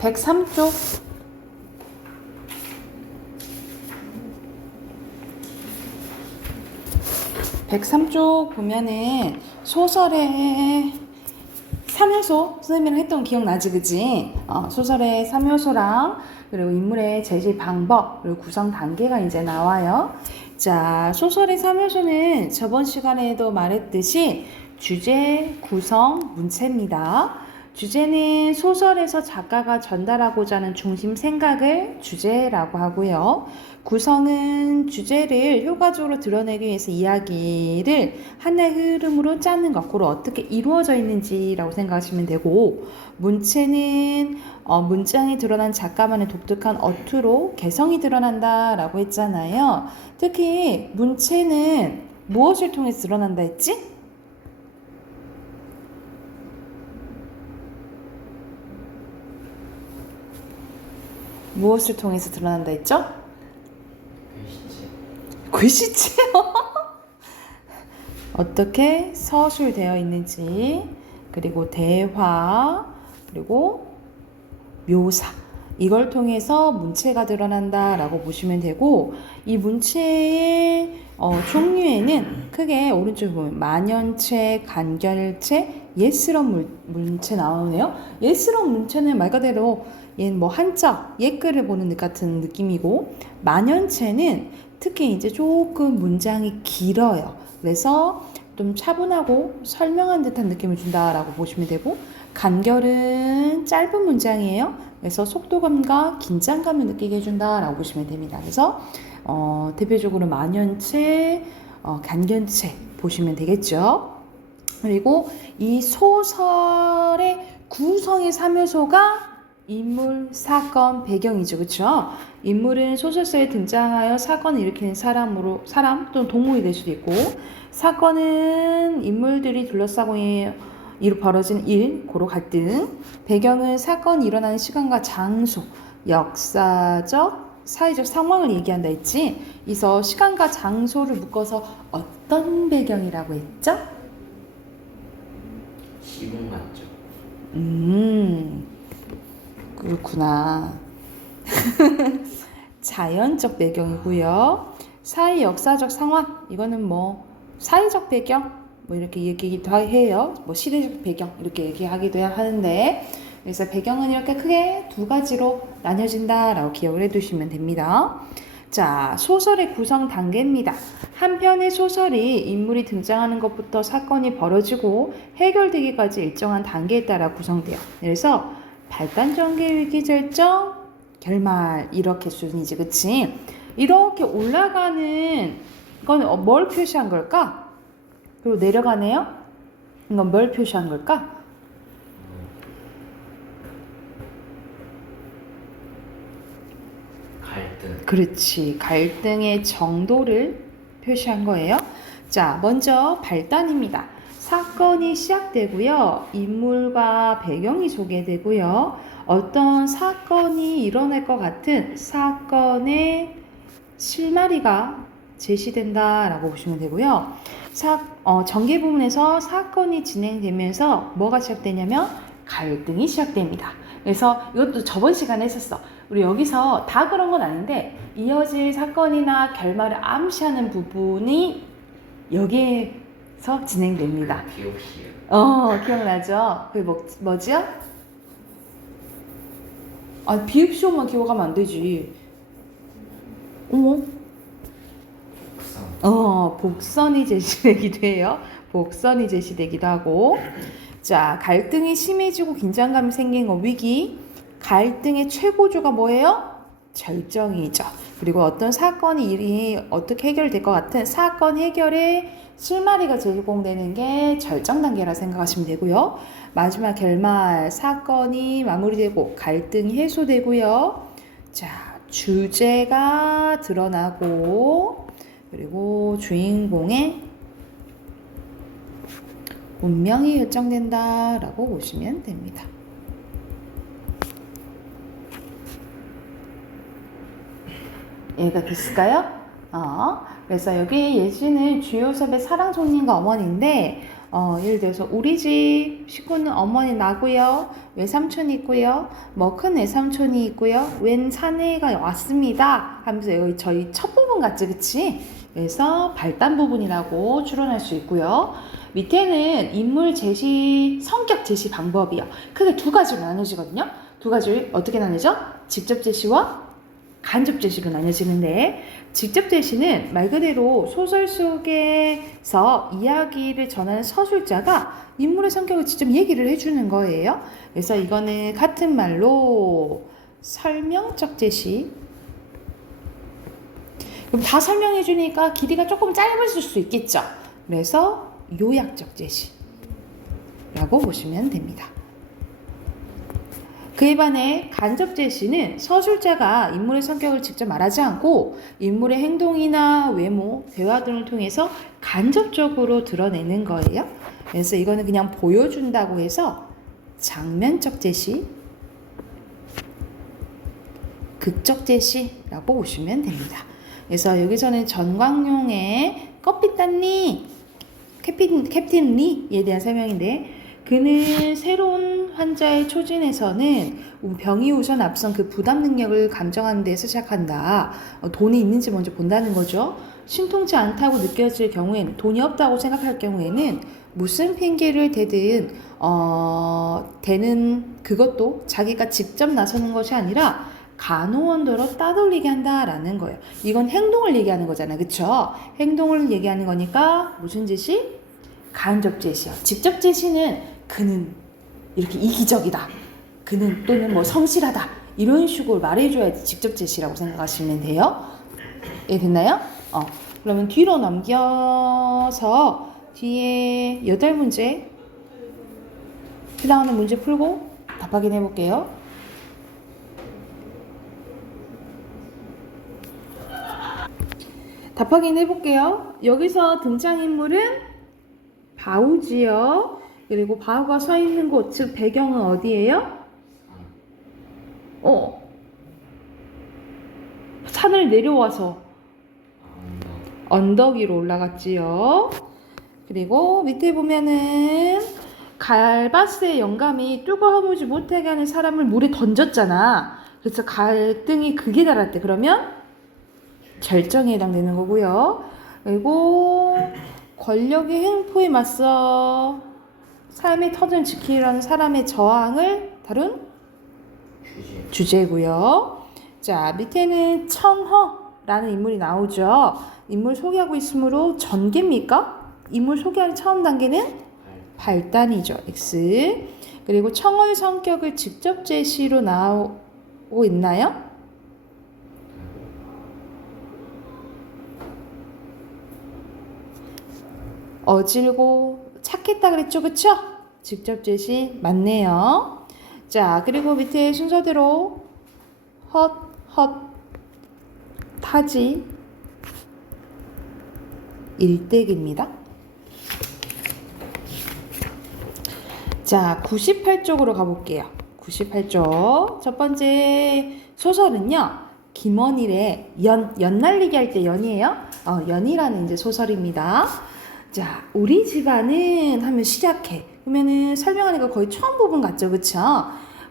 103쪽 103쪽 보면은 소설의 3요소 선생님이랑 했던 거 기억나지 그지? 소설의 3요소랑 그리고 인물의 제시 방법 그리고 구성 단계가 이제 나와요. 자, 소설의 3요소는 저번 시간에도 말했듯이 주제, 구성, 문체입니다. 주제는 소설에서 작가가 전달하고자 하는 중심 생각을 주제라고 하고요. 구성은 주제를 효과적으로 드러내기 위해서 이야기를 하나의 흐름으로 짜는 것, 그걸 어떻게 이루어져 있는지라고 생각하시면 되고, 문체는 문장에 드러난 작가만의 독특한 어투로 개성이 드러난다라고 했잖아요. 특히 문체는 무엇을 통해서 드러난다 했지? 무엇을 통해서 드러난다 했죠? 글씨체요. 어떻게 서술되어 있는지, 그리고 대화, 그리고 묘사, 이걸 통해서 문체가 드러난다라고 보시면 되고, 이 문체의 종류에는 크게 오른쪽에 보면 만연체, 간결체, 예스러운 문체 나오네요. 예스러운 문체는 말 그대로 얘는 뭐 한자, 옛글을 보는 듯 같은 느낌이고, 만연체는 특히 이제 조금 문장이 길어요. 그래서 좀 차분하고 설명한 듯한 느낌을 준다라고 보시면 되고, 간결은 짧은 문장이에요. 그래서 속도감과 긴장감을 느끼게 해준다라고 보시면 됩니다. 그래서 대표적으로 만연체, 간결체 보시면 되겠죠. 그리고 이 소설의 구성의 3요소가 인물, 사건, 배경이죠. 그렇죠? 인물은 소설 속에 등장하여 사건을 일으키는 사람 또는 동물이 될 수도 있고, 사건은 인물들이 둘러싸고 벌어지는 일, 고로 갈등, 배경은 사건이 일어나는 시간과 장소, 역사적, 사회적 상황을 얘기한다 했지. 그래서 시간과 장소를 묶어서 어떤 배경이라고 했죠? 시공 맞죠? 그렇구나. 자연적 배경이고요. 사회 역사적 상황, 이거는 뭐 사회적 배경 뭐 이렇게 얘기도 해요. 뭐 시대적 배경 이렇게 얘기하기도 하는데, 그래서 배경은 이렇게 크게 두 가지로 나뉘어진다라고 기억을 해두시면 됩니다. 자, 소설의 구성 단계입니다. 한 편의 소설이 인물이 등장하는 것부터 사건이 벌어지고 해결되기까지 일정한 단계에 따라 구성돼요. 그래서 발단, 전개, 위기, 결정, 결말, 이렇게 수준이지, 그치? 이렇게 올라가는 건 뭘 표시한 걸까? 그리고 내려가네요? 이건 뭘 표시한 걸까? 갈등. 그렇지, 갈등의 정도를 표시한 거예요. 자, 먼저 발단입니다. 사건이 시작되고요. 인물과 배경이 소개되고요. 어떤 사건이 일어날 것 같은 사건의 실마리가 제시된다라고 보시면 되고요. 전개 부분에서 사건이 진행되면서 뭐가 시작되냐면 갈등이 시작됩니다. 그래서 이것도 저번 시간에 했었어. 우리 여기서 다 그런 건 아닌데 이어질 사건이나 결말을 암시하는 부분이 여기에서 진행됩니다. 비옥시요. 기억나죠? 그게 뭐지요? 비읍시오만 기억하면 안 되지. 어머? 복선이 제시되기도 해요. 복선이 제시되기도 하고. 자, 갈등이 심해지고 긴장감이 생긴 거 위기. 갈등의 최고조가 뭐예요? 절정이죠. 그리고 어떤 사건이 일이 어떻게 해결될 것 같은 사건 해결의 실마리가 제공되는 게 절정 단계라 생각하시면 되고요. 마지막 결말, 사건이 마무리되고 갈등이 해소되고요. 자, 주제가 드러나고 그리고 주인공의 운명이 결정된다라고 보시면 됩니다. 이해가 됐을까요? 그래서 여기 예시는 주요섭의 사랑 손님과 어머니인데 예를 들어서 우리 집 식구는 어머니 나고요, 외삼촌이 있고요, 뭐 큰 외삼촌이 있고요, 웬 사내가 왔습니다 하면서 여기 저희 첫 부분 같지, 그치? 그래서 발단 부분이라고 추론할 수 있고요. 밑에는 인물 제시, 성격 제시 방법이요. 크게 두 가지로 나눠지거든요. 두 가지를 어떻게 나누죠? 직접 제시와 간접 제시로 나눠지는데, 직접 제시는 말 그대로 소설 속에서 이야기를 전하는 서술자가 인물의 성격을 직접 얘기를 해주는 거예요. 그래서 이거는 같은 말로 설명적 제시. 그럼 다 설명해 주니까 길이가 조금 짧아질 수 있겠죠. 그래서 요약적 제시라고 보시면 됩니다. 그에 반해 간접 제시는 서술자가 인물의 성격을 직접 말하지 않고 인물의 행동이나 외모, 대화 등을 통해서 간접적으로 드러내는 거예요. 그래서 이거는 그냥 보여준다고 해서 장면적 제시, 극적 제시라고 보시면 됩니다. 그래서 여기서는 전광용의 커피딴니 캡틴 리에 대한 설명인데, 그는 새로운 환자의 초진에서는 병이 우선 앞선 그 부담 능력을 감정하는 데서 시작한다. 돈이 있는지 먼저 본다는 거죠. 신통치 않다고 느껴질 경우에는, 돈이 없다고 생각할 경우에는 무슨 핑계를 대든 대는 그것도 자기가 직접 나서는 것이 아니라 간호원도로 따돌리게 한다라는 거예요. 이건 행동을 얘기하는 거잖아, 그쵸? 행동을 얘기하는 거니까 무슨 제시? 간접 제시요. 직접 제시는 그는 이렇게 이기적이다, 그는 또는 뭐 성실하다, 이런 식으로 말해줘야지 직접 제시라고 생각하시면 돼요. 예, 됐나요? 그러면 뒤로 넘겨서 뒤에 8문제 해당하는 문제 풀고 답 확인해 볼게요. 답 확인해 볼게요. 여기서 등장인물은 바우지요. 그리고 바우가 서 있는 곳, 즉 배경은 어디예요? 산을 내려와서 언덕 위로 올라갔지요. 그리고 밑에 보면은 갈바스의 영감이 뚜고하보지 못하게 하는 사람을 물에 던졌잖아. 그래서 갈등이 극에 달았대. 그러면 절정에 해당되는 거고요. 그리고 권력의 횡포에 맞서 삶의 터전을 지키려는 사람의 저항을 다룬 주제고요. 자, 밑에는 청허라는 인물이 나오죠. 인물 소개하고 있으므로 전개입니까? 인물 소개하는 처음 단계는 발단이죠. X. 그리고 청허의 성격을 직접 제시로 나오고 있나요? 어질고 착했다 그랬죠, 그쵸? 직접 제시 맞네요. 자, 그리고 밑에 순서대로 타지, 일대기입니다. 자, 98쪽으로 가볼게요. 98쪽. 첫 번째 소설은요, 김원일의 연날리기 할 때 연이에요. 연이라는 이제 소설입니다. 자, 우리 집안은 하면 시작해. 그러면은 설명하니까 거의 처음 부분 같죠, 그쵸?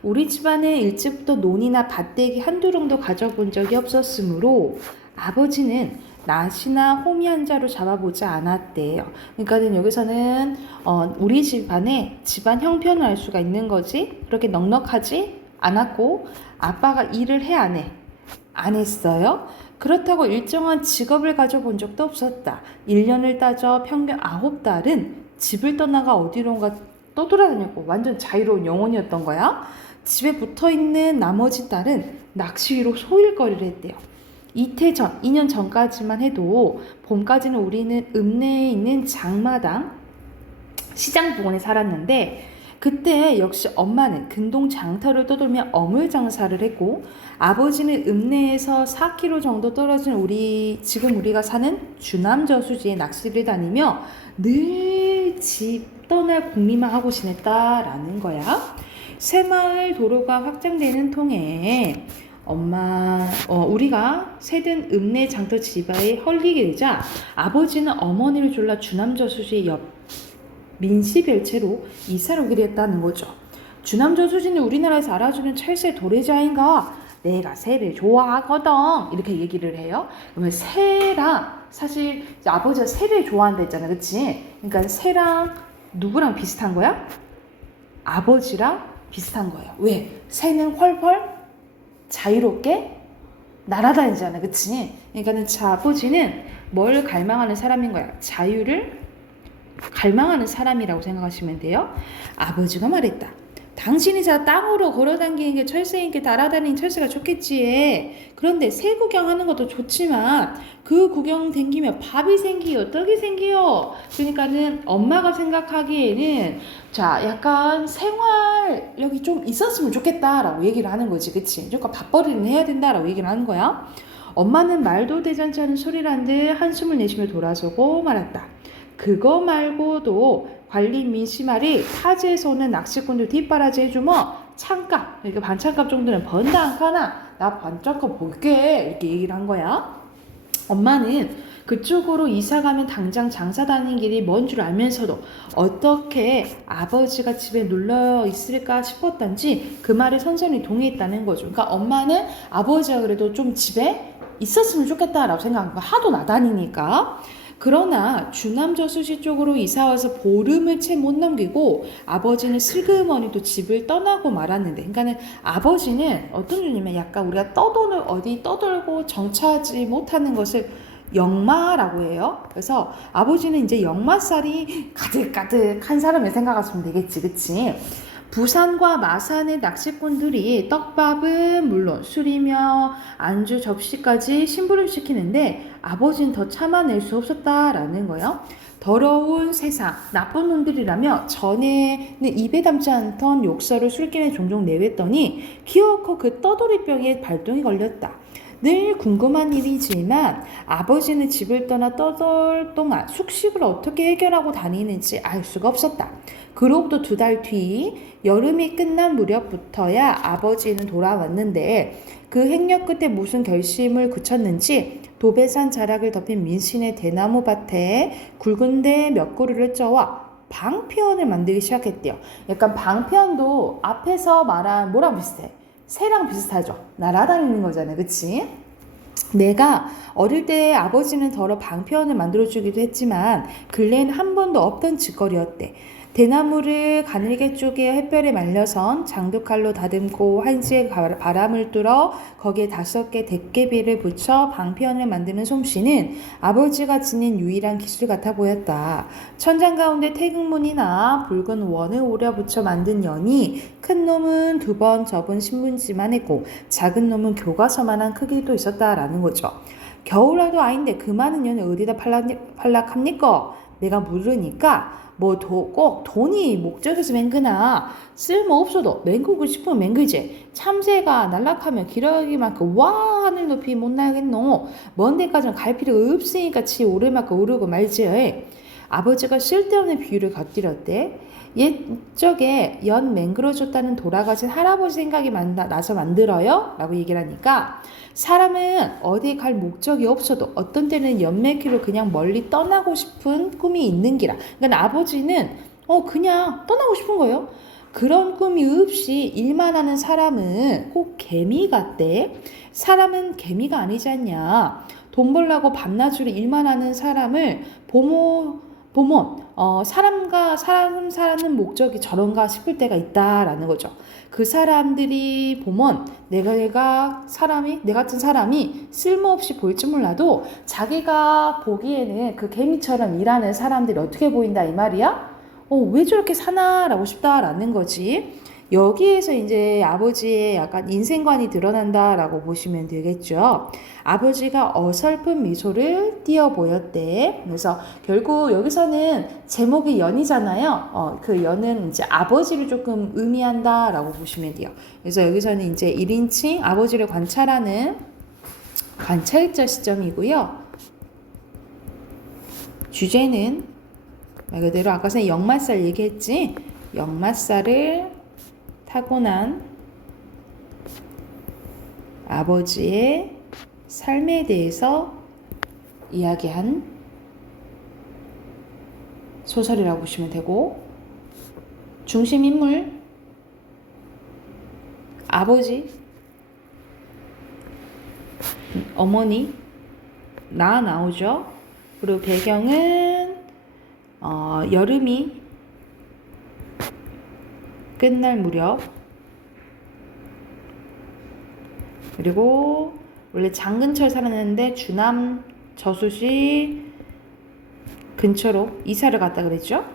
우리 집안은 일찍부터 논이나 밭대기 한두 롱도 가져본 적이 없었으므로 아버지는 낫이나 호미 한 자루 잡아보지 않았대요. 그러니까 여기서는 우리 집안의 집안 형편을 알 수가 있는 거지. 그렇게 넉넉하지 않았고 아빠가 일을 해 안 해? 안 했어요. 그렇다고 일정한 직업을 가져본 적도 없었다. 1년을 따져 평균 9달은 집을 떠나가 어디론가 떠돌아다녔고 완전 자유로운 영혼이었던 거야. 집에 붙어있는 나머지 딸은 낚시로 소일거리를 했대요. 이태 전, 2년 전까지만 해도 봄까지는 우리는 읍내에 있는 장마당 시장 부근에 살았는데 그때 역시 엄마는 근동 장터를 떠돌며 어물 장사를 했고 아버지는 읍내에서 4km 정도 떨어진 지금 우리가 사는 주남 저수지에 낚시를 다니며 늘 집 떠날 궁리만 하고 지냈다라는 거야. 새마을 도로가 확장되는 통에 우리가 새든 읍내 장터 집안에 헐리게 되자 아버지는 어머니를 졸라 주남 저수지 옆 민시별체로 이사를 오게 됐다는 거죠. 주남저수지는 우리나라에서 알아주는 철새 도래자인가? 내가 새를 좋아하거든. 이렇게 얘기를 해요. 그러면 새랑 사실 아버지가 새를 좋아한다 했잖아, 그치? 그러니까 새랑 누구랑 비슷한 거야? 아버지랑 비슷한 거예요. 왜? 새는 훨훨 자유롭게 날아다니잖아, 그치? 그러니까는 아버지는 뭘 갈망하는 사람인 거야? 자유를 갈망하는 사람이라고 생각하시면 돼요. 아버지가 말했다. 당신이 자 땅으로 걸어다니는 게 철새인게 날아다니는 철새가 좋겠지. 그런데 새 구경하는 것도 좋지만 그 구경 댕기면 밥이 생기요, 떡이 생기요. 그러니까는 엄마가 생각하기에는 자 약간 생활력이 좀 있었으면 좋겠다라고 얘기를 하는 거지, 그치? 무조건 밥벌이는 해야 된다라고 얘기를 하는 거야. 엄마는 말도 대잔치 하는 소리란 듯 한숨을 내쉬며 돌아서고 말았다. 그거 말고도 관리 민심알이 타지에서 오는 낚시꾼들 뒷바라지 해주면 찬값, 그러니까 반찬값 정도는 번다 않카나? 나 반찬값 볼게. 이렇게 얘기를 한 거야. 엄마는 그쪽으로 이사 가면 당장 장사 다니는 길이 먼 줄 알면서도 어떻게 아버지가 집에 눌러 있을까 싶었던지 그 말에 선선히 동의했다는 거죠. 그러니까 엄마는 아버지가 그래도 좀 집에 있었으면 좋겠다라고 생각한 거야. 하도 나다니니까. 그러나 주남저수지 쪽으로 이사와서 보름을 채 못 넘기고 아버지는 슬그머니도 집을 떠나고 말았는데, 그러니까는 아버지는 어떤 주냐면 약간 우리가 떠돈을 어디 떠돌고 정차하지 못하는 것을 역마라고 해요. 그래서 아버지는 이제 역마살이 가득가득한 사람을 생각하시면 되겠지, 그치? 부산과 마산의 낚시꾼들이 떡밥은 물론 술이며 안주 접시까지 심부름시키는데 아버지는 더 참아낼 수 없었다라는 거예요. 더러운 세상, 나쁜 놈들이라며 전에는 입에 담지 않던 욕설을 술김에 종종 내뱉더니 기어코 그 떠돌이병에 발동이 걸렸다. 늘 궁금한 일이지만 아버지는 집을 떠나 떠돌 동안 숙식을 어떻게 해결하고 다니는지 알 수가 없었다. 그로부터 2달 뒤 여름이 끝난 무렵부터야 아버지는 돌아왔는데 그 행렬 끝에 무슨 결심을 굳혔는지 도배산 자락을 덮인 민신의 대나무 밭에 굵은 데 몇 그루를 쪄와 방편을 만들기 시작했대요. 약간 방편도 앞에서 말한 뭐랑 비슷해? 새랑 비슷하죠. 날아다니는 거잖아요, 그치? 내가 어릴 때 아버지는 더러 방편을 만들어주기도 했지만 근래엔 한 번도 없던 짓거리였대. 대나무를 가늘게 쪼개 햇볕에 말려선 장두칼로 다듬고 한지에 바람을 뚫어 거기에 5개 대깨비를 붙여 방편을 만드는 솜씨는 아버지가 지닌 유일한 기술 같아 보였다. 천장 가운데 태극문이나 붉은 원을 오려 붙여 만든 연이 큰 놈은 2번 접은 신문지만 했고 작은 놈은 교과서만한 크기도 있었다라는 거죠. 겨울화도 아닌데 그 많은 연을 어디다 팔락합니까? 내가 물으니까 꼭 돈이 목적에서 맹그나 쓸모없어도 맹그고 싶으면 맹그지. 참새가 날락하면 기러기만큼 와 하늘 높이 못 날겠노. 먼 데까지는 갈 필요가 없으니까 지 오르만큼 오르고 말지. 아버지가 쓸데없는 비유를 곁들였대. 옛적에 연 맹그러졌다는 돌아가신 할아버지 생각이 나서 만들어요? 라고 얘기를 하니까 사람은 어디 갈 목적이 없어도 어떤 때는 연매키로 그냥 멀리 떠나고 싶은 꿈이 있는 기라. 그러니까 아버지는 그냥 떠나고 싶은 거예요. 그런 꿈이 없이 일만 하는 사람은 꼭 개미 같대. 사람은 개미가 아니지 않냐. 돈 벌라고 밤낮으로 일만 하는 사람을 보면 사람과 사람 사는 목적이 저런가 싶을 때가 있다라는 거죠. 그 사람들이 보면 내 같은 사람이 쓸모없이 보일지 몰라도 자기가 보기에는 그 개미처럼 일하는 사람들이 어떻게 보인다 이 말이야? 왜 저렇게 사나라고 싶다라는 거지. 여기에서 이제 아버지의 약간 인생관이 드러난다라고 보시면 되겠죠. 아버지가 어설픈 미소를 띄어 보였대. 그래서 결국 여기서는 제목이 연이잖아요. 그 연은 이제 아버지를 조금 의미한다라고 보시면 돼요. 그래서 여기서는 이제 1인칭 아버지를 관찰하는 관찰자 시점이고요. 주제는 말 그대로 아까 전에 역마살 얘기했지? 역마살을 타고난 아버지의 삶에 대해서 이야기한 소설이라고 보시면 되고, 중심 인물 아버지, 어머니, 나 나오죠. 그리고 배경은 여름이 끝날 무렵. 그리고 원래 장근처에 살았는데 주남 저수지 근처로 이사를 갔다 그랬죠.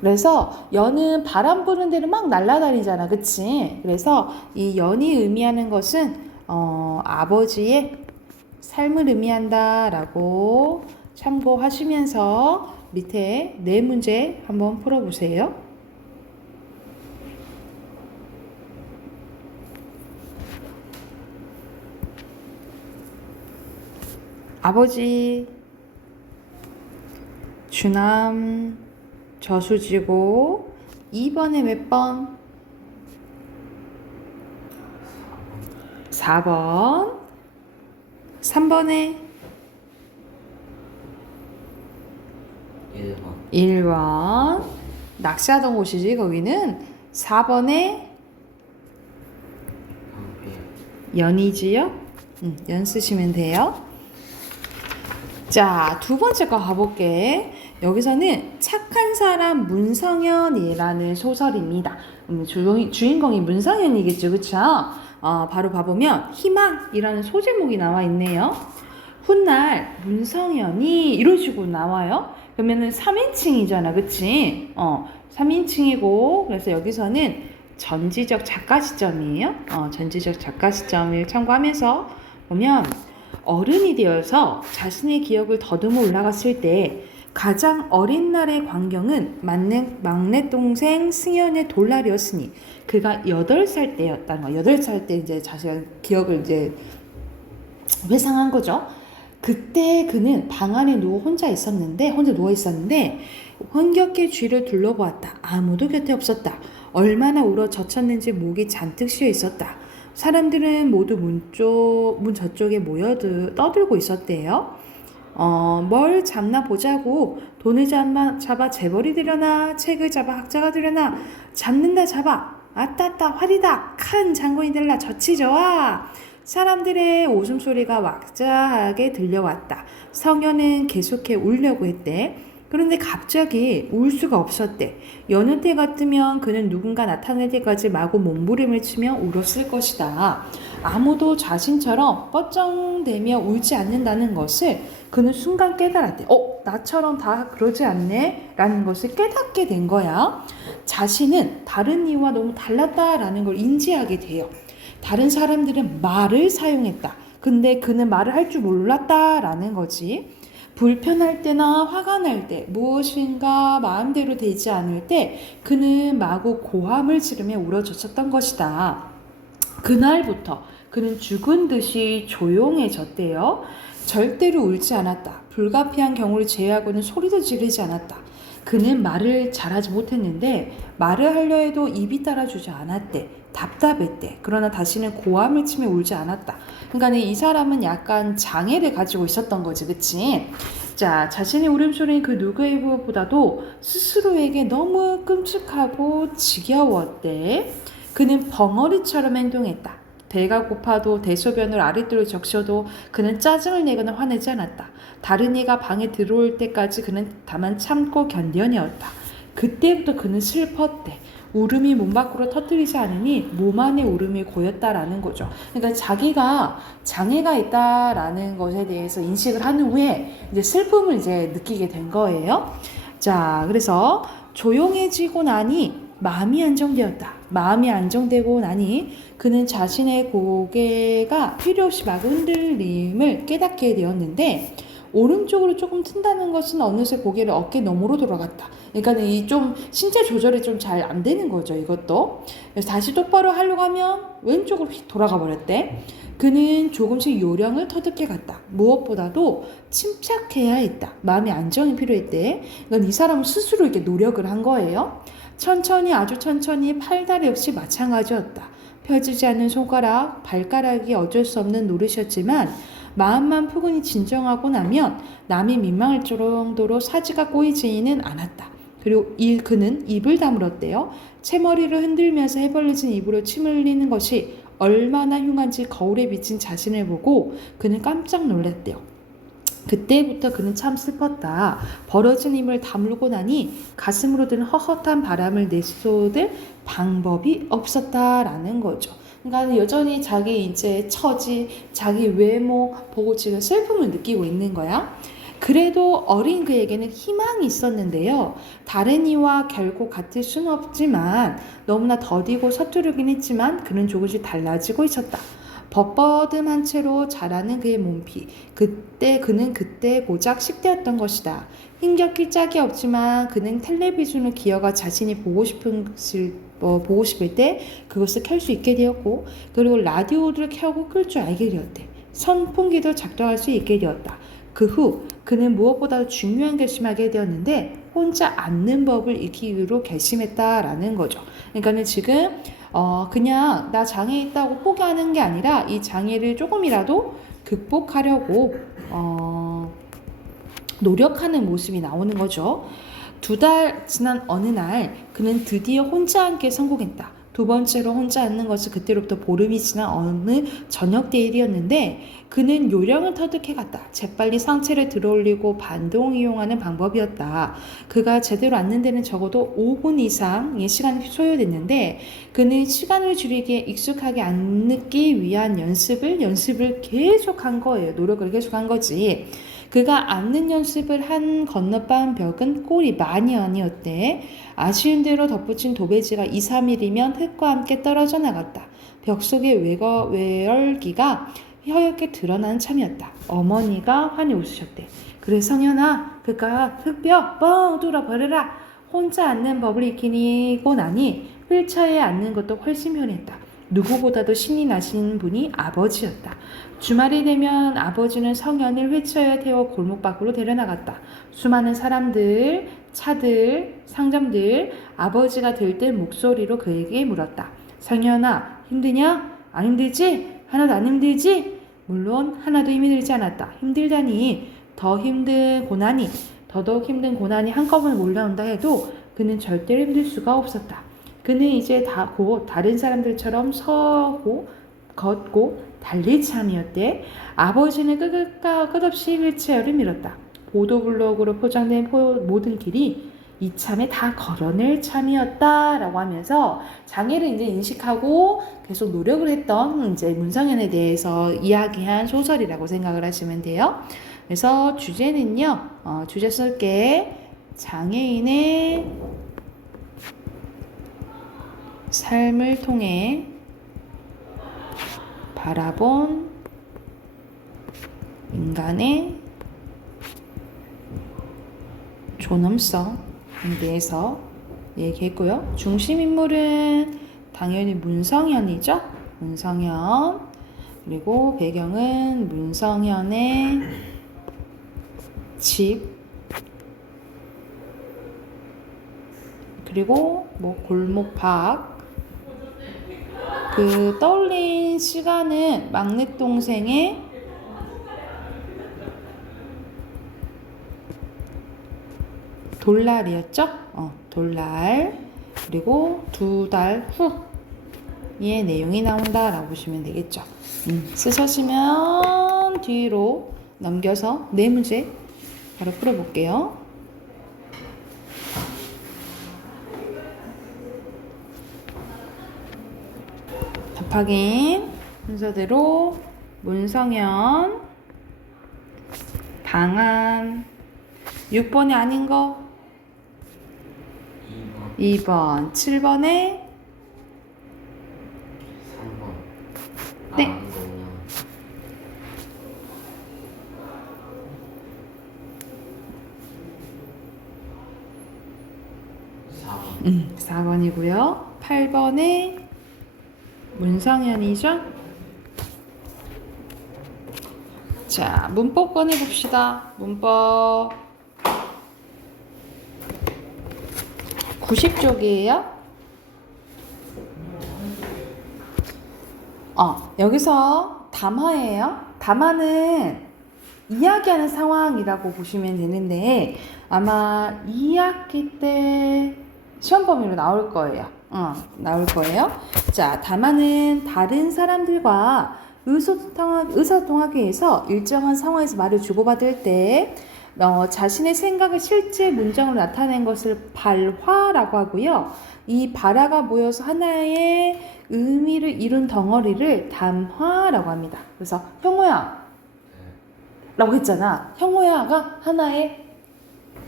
그래서 연은 바람 부는 데를 막 날아다니잖아, 그치? 그래서 이 연이 의미하는 것은 아버지의 삶을 의미한다라고 참고하시면서 밑에 네 문제 한번 풀어보세요. 아버지, 주남, 저수지고 2번에 몇 번? 4번. 3번에 1번 1번. 낚시하던 곳이지 거기는. 4번에 연이지요? 연 쓰시면 돼요. 자, 두 번째 거 가볼게. 여기서는 착한 사람 문성현이라는 소설입니다. 주인공이 문성현이겠죠, 그쵸? 바로 봐보면 희망이라는 소제목이 나와 있네요. 훗날 문성현이 이런 식으로 나와요. 그러면은 3인칭이잖아, 그치? 3인칭이고, 그래서 여기서는 전지적 작가 시점이에요. 전지적 작가 시점을 참고하면서 보면 어른이 되어서 자신의 기억을 더듬어 올라갔을 때 가장 어린 날의 광경은 막내 동생 승현의 돌날이었으니 그가 8살 때였다는 거야. 8살 때 이제 자신의 기억을 이제 회상한 거죠. 그때 그는 방 안에 혼자 누워 있었는데 흥겹게 주위를 둘러보았다. 아무도 곁에 없었다. 얼마나 울어 젖혔는지 목이 잔뜩 쉬어 있었다. 사람들은 모두 문 저쪽에 모여 떠들고 있었대요. 뭘 잡나 보자고. 돈을 잡아 재벌이 되려나, 책을 잡아 학자가 되려나, 잡는다 잡아, 아따따 화리다, 칸 장군이 되려나, 젖이 저아. 사람들의 웃음소리가 왁자하게 들려왔다. 성현은 계속해 울려고 했대. 그런데 갑자기 울 수가 없었대. 여느 때 같으면 그는 누군가 나타날 때까지 마구 몸부림을 치며 울었을 것이다. 아무도 자신처럼 뻐쩡대며 울지 않는다는 것을 그는 순간 깨달았대. 나처럼 다 그러지 않네? 라는 것을 깨닫게 된 거야. 자신은 다른 이와 너무 달랐다라는 걸 인지하게 돼요. 다른 사람들은 말을 사용했다. 근데 그는 말을 할 줄 몰랐다라는 거지. 불편할 때나 화가 날 때, 무엇인가 마음대로 되지 않을 때 그는 마구 고함을 지르며 울어젖혔던 것이다. 그날부터 그는 죽은 듯이 조용해졌대요. 절대로 울지 않았다. 불가피한 경우를 제외하고는 소리도 지르지 않았다. 그는 말을 잘하지 못했는데 말을 하려 해도 입이 따라주지 않았대. 답답했대. 그러나 다시는 고함을 치며 울지 않았다. 그러니까 이 사람은 약간 장애를 가지고 있었던 거지, 그치? 자, 자신의 울음소리는 그 누구보다도 스스로에게 너무 끔찍하고 지겨웠대. 그는 벙어리처럼 행동했다. 배가 고파도 대소변을 아랫도로 적셔도 그는 짜증을 내거나 화내지 않았다. 다른 이가 방에 들어올 때까지 그는 다만 참고 견뎌내었다. 그때부터 그는 슬펐대. 울음이 몸 밖으로 터뜨리지 않으니 몸 안에 울음이 고였다라는 거죠. 그러니까 자기가 장애가 있다라는 것에 대해서 인식을 한 후에 이제 슬픔을 이제 느끼게 된 거예요. 자, 그래서 조용해지고 나니 마음이 안정되었다. 마음이 안정되고 나니 그는 자신의 고개가 필요 없이 막 흔들림을 깨닫게 되었는데 오른쪽으로 조금 튼다는 것은 어느새 고개를 어깨 너머로 돌아갔다. 그러니까 이 좀 신체 조절이 좀 잘 안 되는 거죠, 이것도. 그래서 다시 똑바로 하려고 하면 왼쪽으로 휙 돌아가 버렸대. 그는 조금씩 요령을 터득해 갔다. 무엇보다도 침착해야 했다. 마음의 안정이 필요했대. 그러니까 이 사람은 스스로 이렇게 노력을 한 거예요. 천천히, 아주 천천히. 팔다리 역시 마찬가지였다. 펴지지 않는 손가락, 발가락이 어쩔 수 없는 노릇이었지만 마음만 푸근히 진정하고 나면 남이 민망할 정도로 사지가 꼬이지는 않았다. 그리고 그는 입을 다물었대요. 채머리를 흔들면서 해벌려진 입으로 침을 흘리는 것이 얼마나 흉한지 거울에 비친 자신을 보고 그는 깜짝 놀랐대요. 그때부터 그는 참 슬펐다. 벌어진 힘을 다물고 나니 가슴으로 드는 헛헛한 바람을 내쏟을 방법이 없었다라는 거죠. 그러니까 여전히 자기 이제 처지, 자기 외모 보고 지금 슬픔을 느끼고 있는 거야. 그래도 어린 그에게는 희망이 있었는데요. 다른 이와 결코 같을 수는 없지만 너무나 더디고 서투르긴 했지만 그는 조금씩 달라지고 있었다. 뻣뻣한 채로 자라는 그의 몸피. 그는 그때 고작 10대였던 것이다. 힘겹길 짝이 없지만 그는 텔레비전을 기어가 자신이 보고 싶을 때 그것을 켤 수 있게 되었고, 그리고 라디오를 켜고 끌 줄 알게 되었대. 선풍기도 작동할 수 있게 되었다. 그 후 그는 무엇보다도 중요한 결심하게 되었는데 혼자 앉는 법을 익히기로 결심했다라는 거죠. 그러니까는 지금 그냥 나 장애 있다고 포기하는 게 아니라 이 장애를 조금이라도 극복하려고 노력하는 모습이 나오는 거죠. 2달 지난 어느 날 그는 드디어 혼자 앉기에 성공했다. 두 번째로 혼자 앉는 것은 그때로부터 보름이 지난 어느 저녁 때 일이었는데 그는 요령을 터득해갔다. 재빨리 상체를 들어올리고 반동을 이용하는 방법이었다. 그가 제대로 앉는 데는 적어도 5분 이상의 시간이 소요됐는데 그는 시간을 줄이기에 익숙하게 앉기 위한 연습을 계속한 거예요. 노력을 계속한 거지. 그가 앉는 연습을 한 건너편 벽은 꼴이 많이 아니었대. 아쉬운 대로 덧붙인 도배지가 2, 3일이면 흙과 함께 떨어져 나갔다. 벽 속의 외열기가 허옇게 드러나는 참이었다. 어머니가 환히 웃으셨대. 그래 성현아, 그깟 흙벽 뻥 뚫어버려라. 혼자 앉는 법을 익히고 나니 휠체어에 앉는 것도 훨씬 편했다. 누구보다도 신이 나신 분이 아버지였다. 주말이 되면 아버지는 성현을 휠체어에 태워 골목 밖으로 데려나갔다. 수많은 사람들, 차들, 상점들, 아버지가 들뜬 목소리로 그에게 물었다. 성현아, 힘드냐? 안 힘들지? 하나도 안 힘들지? 물론 하나도 힘이 들지 않았다. 힘들다니, 더더욱 힘든 고난이 한꺼번에 몰려온다 해도 그는 절대로 힘들 수가 없었다. 그는 이제 곧 다른 사람들처럼 서고 걷고 달릴 참이었대. 아버지는 끝없이 휠체어를 밀었다. 보도블록으로 포장된 모든 길이 이참에 다 걸어낼 참이었다라고 하면서 장애를 이제 인식하고 계속 노력을 했던 이제 문성현에 대해서 이야기한 소설이라고 생각을 하시면 돼요. 그래서 주제는요, 주제 쓸게 장애인의 삶을 통해 바라본 인간의 존엄성에 대해서 얘기했고요. 중심 인물은 당연히 문성현이죠. 문성현. 그리고 배경은 문성현의 집. 그리고 뭐 골목밥. 그 떠올린 시간은 막내 동생의 돌날이었죠? 돌날. 그리고 2달 후의 내용이 나온다라고 보시면 되겠죠. 쓰셔지면 뒤로 넘겨서 네 문제 바로 풀어볼게요. 답하기 순서대로 문성현 방안 6번이 아닌 거 2번 7번에 3번. 네. 4번이고요. 8번에 문성현이죠. 자, 문법 꺼내봅시다. 문법 90쪽이에요. 여기서 담화예요. 담화는 이야기하는 상황이라고 보시면 되는데 아마 2학기 때 시험 범위로 나올 거예요. 나올 거예요. 자, 담화는 다른 사람들과 의사소통하기 위해서 일정한 상황에서 말을 주고받을 때 자신의 생각을 실제 문장으로 나타낸 것을 발화라고 하고요. 이 발화가 모여서 하나의 의미를 이룬 덩어리를 담화라고 합니다. 그래서 형호야 라고 했잖아. 형호야가 하나의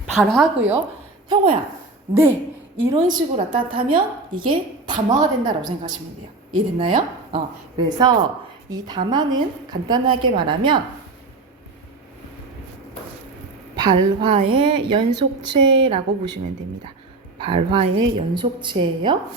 발화고요. 형호야, 네, 이런 식으로 나타나면 이게 담화가 된다라고 생각하시면 돼요. 이해됐나요? 그래서 이 담화는 간단하게 말하면 발화의 연속체라고 보시면 됩니다. 발화의 연속체예요.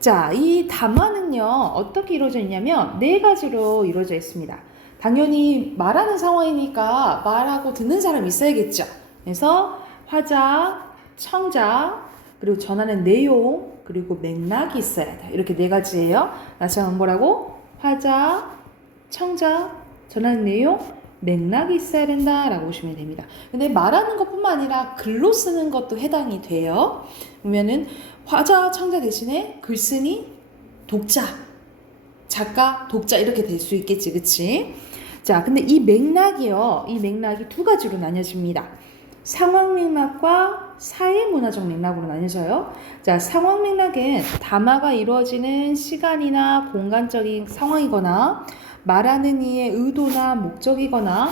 자, 이 담화는요 어떻게 이루어져 있냐면 네 가지로 이루어져 있습니다. 당연히 말하는 상황이니까 말하고 듣는 사람이 있어야겠죠. 그래서 화자, 청자, 그리고 전하는 내용, 그리고 맥락이 있어야 돼. 이렇게 네 가지예요. 다시 한번 뭐라고? 화자, 청자, 전하는 내용, 맥락이 있어야 된다라고 보시면 됩니다. 근데 말하는 것뿐만 아니라 글로 쓰는 것도 해당이 돼요. 보면은 화자, 청자 대신에 글쓴이, 독자, 작가, 독자 이렇게 될 수 있겠지, 그치? 자, 근데 이 맥락이요. 이 맥락이 두 가지로 나뉘어집니다. 상황 맥락과 사회 문화적 맥락으로 나뉘어져요. 자, 상황 맥락은 담화가 이루어지는 시간이나 공간적인 상황이거나 말하는 이의 의도나 목적이거나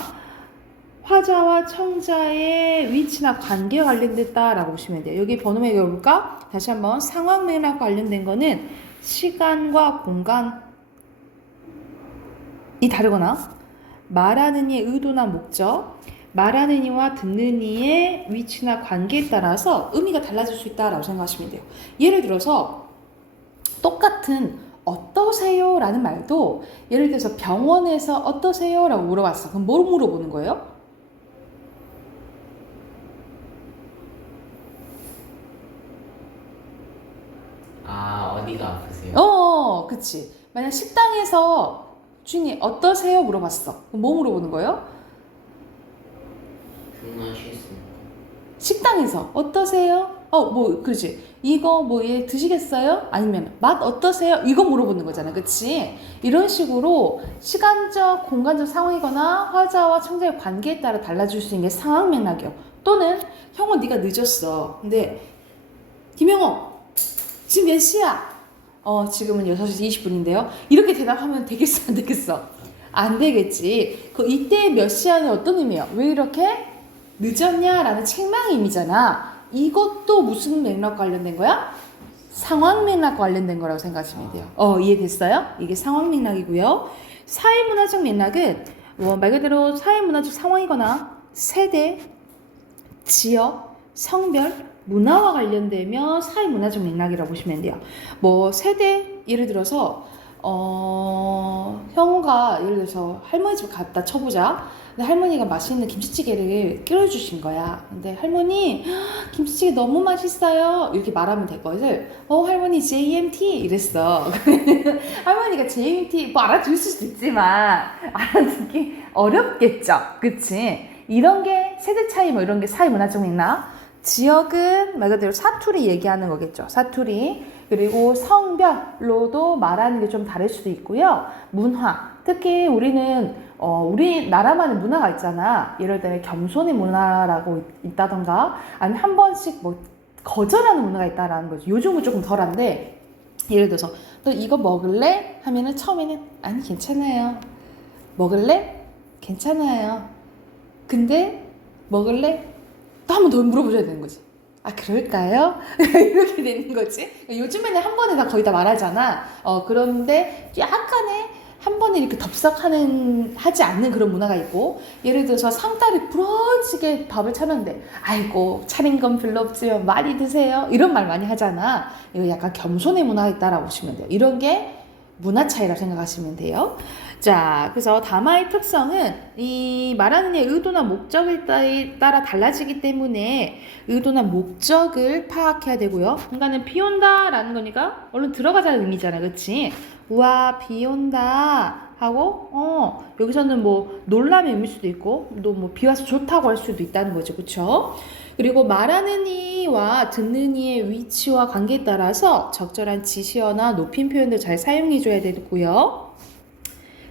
화자와 청자의 위치나 관계와 관련됐다라고 보시면 돼요. 여기 번호 매겨볼까? 다시 한번 상황 맥락과 관련된 거는 시간과 공간이 다르거나 말하는 이의 의도나 목적, 말하는 이와 듣는 이의 위치나 관계에 따라서 의미가 달라질 수 있다라고 생각하시면 돼요. 예를 들어서 똑같은 어떠세요? 라는 말도 예를 들어서 병원에서 어떠세요? 라고 물어봤어. 그럼 뭘 물어보는 거예요? 어디가 아프세요? 그치. 만약 식당에서 주인이 어떠세요? 물어봤어. 그럼 뭐 물어보는 거예요? 주문하시겠습니까? 식당에서 어떠세요? 그렇지. 이거 뭐 드시겠어요? 아니면 맛 어떠세요? 이거 물어보는 거잖아. 그치? 이런 식으로 시간적, 공간적 상황이거나 화자와 청자의 관계에 따라 달라질 수 있는 게 상황 맥락이요. 또는 형아 네가 늦었어. 근데 김영호 지금 몇 시야? 지금은 6시 20분인데요. 이렇게 대답하면 되겠어? 안 되겠어? 안 되겠지. 이때 몇 시야는 어떤 의미예요? 왜 이렇게 늦었냐라는 책망의 의미잖아. 이것도 무슨 맥락 관련된 거야? 상황 맥락 관련된 거라고 생각하시면 돼요. 이해됐어요? 이게 상황 맥락이고요. 사회문화적 맥락은 말 그대로 사회문화적 상황이거나 세대, 지역, 성별, 문화와 관련되면 사회문화적 맥락이라고 보시면 돼요. 세대, 예를 들어서 형우가 예를 들어서 할머니 집 갔다 쳐보자. 근데 할머니가 맛있는 김치찌개를 끓여주신 거야. 근데 할머니 김치찌개 너무 맛있어요. 이렇게 말하면 될 것을 할머니 JMT 이랬어. 할머니가 JMT 알아들 수도 있지만 알아듣기 어렵겠죠. 그치? 이런 게 세대 차이 이런 게 사회문화적 맥락. 지역은 말 그대로 사투리 얘기하는 거겠죠. 사투리. 그리고 성별로도 말하는 게 좀 다를 수도 있고요. 문화. 특히 우리는 우리나라만의 문화가 있잖아. 예를 들면 겸손의 문화라고 있다던가 아니면 한 번씩 거절하는 문화가 있다라는 거죠. 요즘은 조금 덜한데 예를 들어서 너 이거 먹을래? 하면은 처음에는 아니 괜찮아요. 먹을래? 괜찮아요. 근데 먹을래? 또 한 번 더 물어보셔야 되는 거지. 그럴까요? 이렇게 되는 거지. 요즘에는 한 번에 다 거의 다 말하잖아. 그런데 약간의 한 번에 이렇게 하지 않는 그런 문화가 있고, 예를 들어서 상다리 부러지게 밥을 차렸는데, 아이고, 차린 건 별로 없지만 많이 드세요. 이런 말 많이 하잖아. 이거 약간 겸손의 문화가 있다라고 보시면 돼요. 이런 게 문화 차이라고 생각하시면 돼요. 자, 그래서 담화의 특성은 이 말하는 이의 의도나 목적에 따라 달라지기 때문에 의도나 목적을 파악해야 되고요. 그러니까는 비 온다라는 거니까 얼른 들어가자는 의미잖아, 그렇지? 우와, 비 온다 하고 여기서는 뭐 놀람의 의미일 수도 있고 또 뭐 비 와서 좋다고 할 수도 있다는 거죠, 그렇죠? 그리고 말하는 이와 듣는 이의 위치와 관계에 따라서 적절한 지시어나 높임 표현도 잘 사용해줘야 되고요.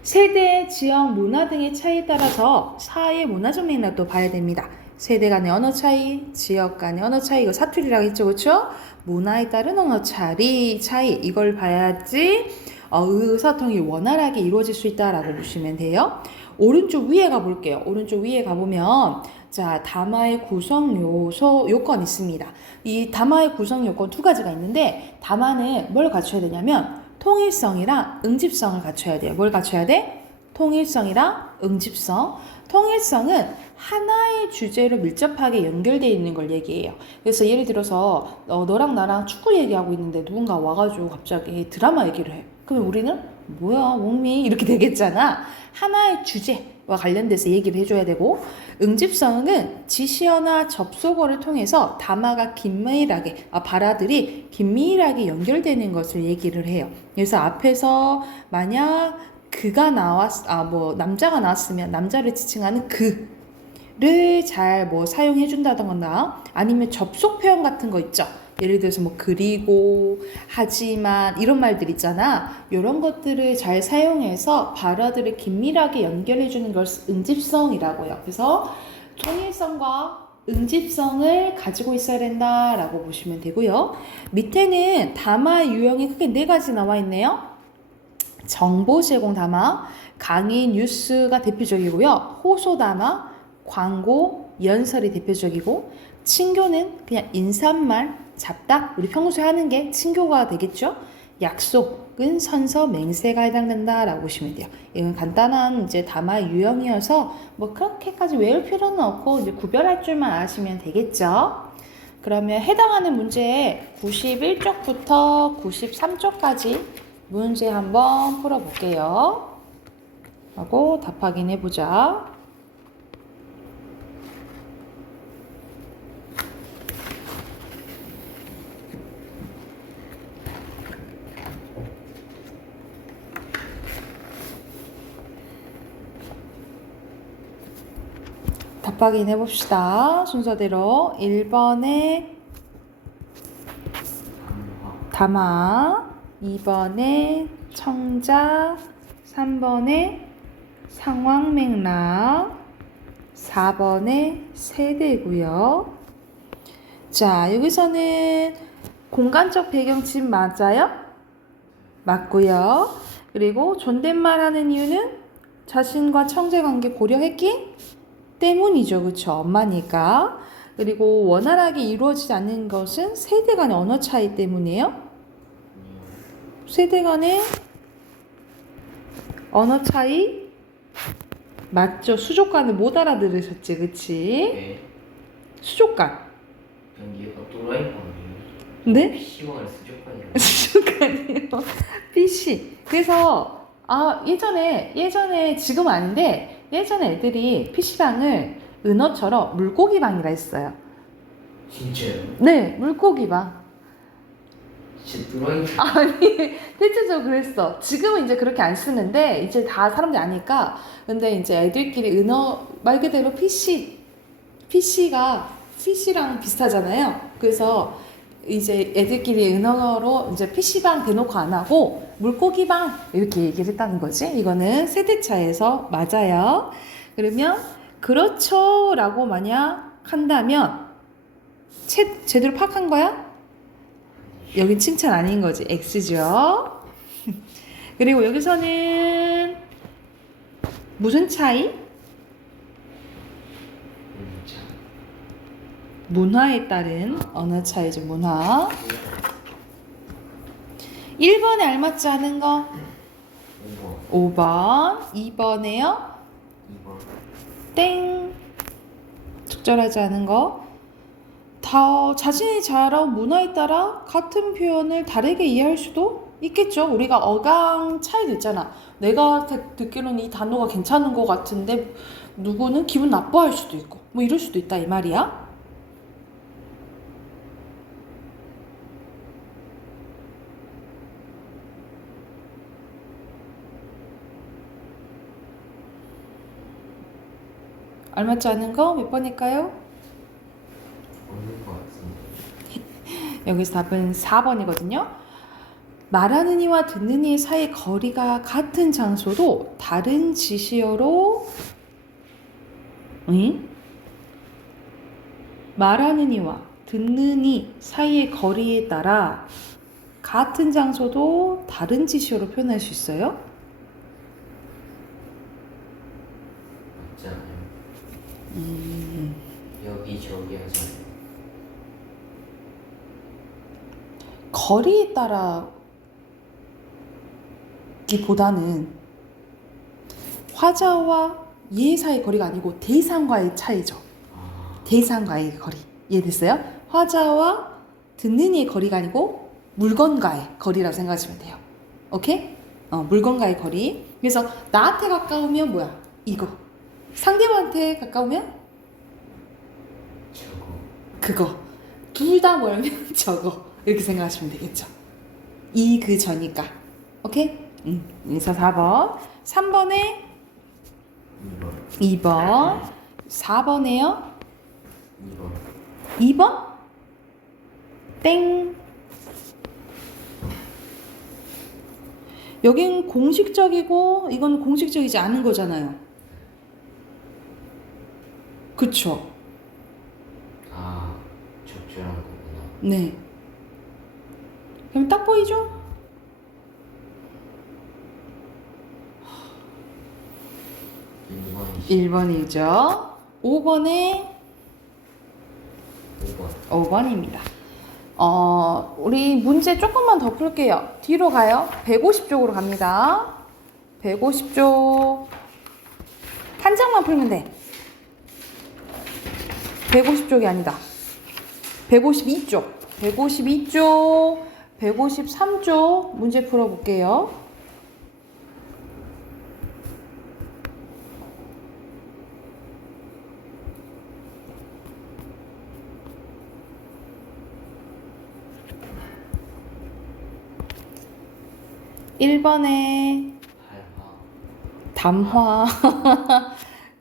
세대, 지역, 문화 등의 차이에 따라서 사회의 문화적 맥락도 봐야 됩니다. 세대 간의 언어 차이, 지역 간의 언어 차이, 이거 사투리라고 했죠, 그렇죠? 문화에 따른 언어 차이, 이걸 봐야지 의사소통이 원활하게 이루어질 수 있다라고 보시면 돼요. 오른쪽 위에 가볼게요. 오른쪽 위에 가보면 자, 담화의 구성 요소 요건 있습니다. 이 담화의 구성 요건 두 가지가 있는데 담화는 뭘 갖춰야 되냐면 통일성이랑 응집성을 갖춰야 돼요. 뭘 갖춰야 돼? 통일성이랑 응집성. 통일성은 하나의 주제로 밀접하게 연결되어 있는 걸 얘기해요. 그래서 예를 들어서 너랑 나랑 축구 얘기하고 있는데 누군가 와가지고 갑자기 드라마 얘기를 해. 그러면 우리는 뭐야 몸이 이렇게 되겠잖아. 하나의 주제와 관련돼서 얘기를 해줘야 되고, 응집성은 지시어나 접속어를 통해서 담화가 긴밀하게 발화들이 긴밀하게 연결되는 것을 얘기를 해요. 그래서 앞에서 만약 그가 남자가 나왔으면 남자를 지칭하는 그를 잘 뭐 사용해 준다던가 아니면 접속 표현 같은 거 있죠. 예를 들어서 뭐 그리고 하지만 이런 말들 있잖아. 이런 것들을 잘 사용해서 발화들을 긴밀하게 연결해 주는 걸 응집성이라고요. 그래서 통일성과 응집성을 가지고 있어야 된다라고 보시면 되고요. 밑에는 담화 유형이 크게 4가지 나와 있네요. 정보 제공 담화, 강의 뉴스가 대표적이고요. 호소 담화, 광고, 연설이 대표적이고, 친교는 그냥 인사말, 잡다, 우리 평소에 하는 게 친교가 되겠죠. 약속은 선서, 맹세가 해당된다라고 보시면 돼요. 이건 간단한 이제 담화 유형이어서 뭐 그렇게까지 외울 필요는 없고 이제 구별할 줄만 아시면 되겠죠. 그러면 해당하는 문제 91쪽부터 93쪽까지 문제 한번 풀어볼게요. 하고 답 확인해보자. 답 확인해봅시다. 순서대로 1번에 담화, 2번에 청자, 3번에 상황 맥락, 4번에 세대고요. 자, 여기서는 공간적 배경집 맞아요? 맞고요. 그리고 존댓말 하는 이유는 자신과 청재 관계 고려했기 때문이죠. 그쵸? 엄마니까. 그리고 원활하게 이루어지지 않는 것은 세대 간의 언어 차이 때문이에요. 세대 간의 언어 차이 맞죠? 수족관을 못 알아들으셨지, 그치? 네. 수족관. 변기가 또라이판이에요. 네? PC방을 수족관이라고. 수족관이요. PC. 그래서 예전에 지금은 아닌데 예전에 애들이 PC방을 은어처럼 물고기방이라 했어요. 진짜요? 네, 물고기방. 진짜 또라이판. 아니, 대체적으로 그랬어. 지금은 이제 그렇게 안 쓰는데, 이제 다 사람들이 아니까. 근데 이제 애들끼리 은어, 말 그대로 PC랑 비슷하잖아요. 그래서 이제 애들끼리 은어로 이제 PC방 대놓고 안 하고, 물고기방, 이렇게 얘기를 했다는 거지. 이거는 세대차에서 맞아요. 그러면, 그렇죠. 라고 만약 한다면, 제대로 파악한 거야? 여긴 칭찬 아닌 거지. X죠. 그리고 여기서는 무슨 차이? 문화에 따른 언어 차이죠. 문화. 1번에 알맞지 않은 거 5번. 2번에요 2번. 땡. 적절하지 않은 거. 다 자신이 자라온 문화에 따라 같은 표현을 다르게 이해할 수도 있겠죠. 우리가 어강 차이도 있잖아. 내가 듣기로는 이 단어가 괜찮은 것 같은데 누구는 기분 나빠할 수도 있고 뭐 이럴 수도 있다 이 말이야. 알맞지 않은 거 몇 번일까요? 없는 것 같은데. 여기서 답은 4번이거든요. 말하는 이와 듣는 이 사이의 거리가 같은 장소도 다른 지시어로 말하는 이와 듣는 이 사이의 거리에 따라 같은 장소도 다른 지시어로 표현할 수 있어요? 맞지 않아요? 여기 저기 하잖아요. 거리에 따라 기보다는 화자와 얘 사이의 거리가 아니고 대상과의 차이죠. 대상과의 거리. 이해됐어요? 화자와 듣는 이의 거리가 아니고 물건과의 거리라고 생각하시면 돼요. 오케이? 물건과의 거리. 그래서 나한테 가까우면 뭐야? 이거. 상대방한테 가까우면 저거. 그거. 둘 다 뭐냐면 저거. 이렇게 생각하시면 되겠죠. 이 그 저니까. 오케이? 그래서 4번. 3번에 2번. 2번. 4번에요. 2번. 2번? 땡. 여긴 공식적이고 이건 공식적이지 않은 거잖아요. 그쵸? 아, 적절한 거구나. 네. 그럼 딱 보이죠? 1번이 1번이죠. 5번에 5번. 5번입니다. 우리 문제 조금만 더 풀게요. 뒤로 가요. 150쪽으로 갑니다. 150쪽. 한 장만 풀면 돼. 150쪽이 아니다. 152쪽. 152쪽. 153쪽 문제 풀어볼게요. (1번에) 담화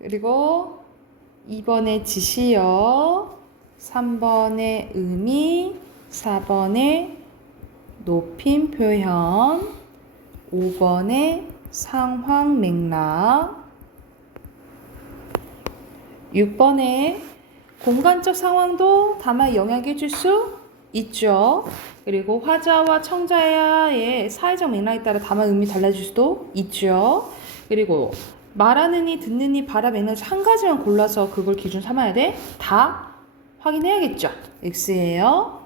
그리고 2번에 지시어, 3번에 의미, 4번에 높임 표현, 5번에 상황 맥락, 6번에 공간적 상황도 담화에 영향을 줄 수 있죠. 그리고 화자와 청자의 사회적 맥락에 따라 담화 의미 달라질 수도 있죠. 그리고 말하는 이, 듣는 이, 바라 맥락 중 한 가지만 골라서 그걸 기준 삼아야 돼. 다 확인해야겠죠. X예요.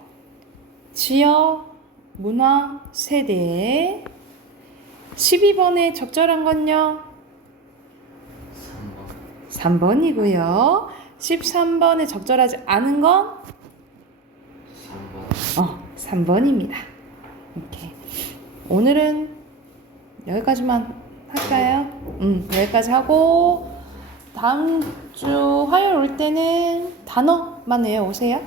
지역, 문화, 세대. 12번에 적절한 건요. 3번이고요. 13번에 적절하지 않은 건 3번입니다. 이렇게. 오늘은 여기까지만 할까요? 여기까지 하고 다음 주 화요일 올 때는 단어만 외워오세요.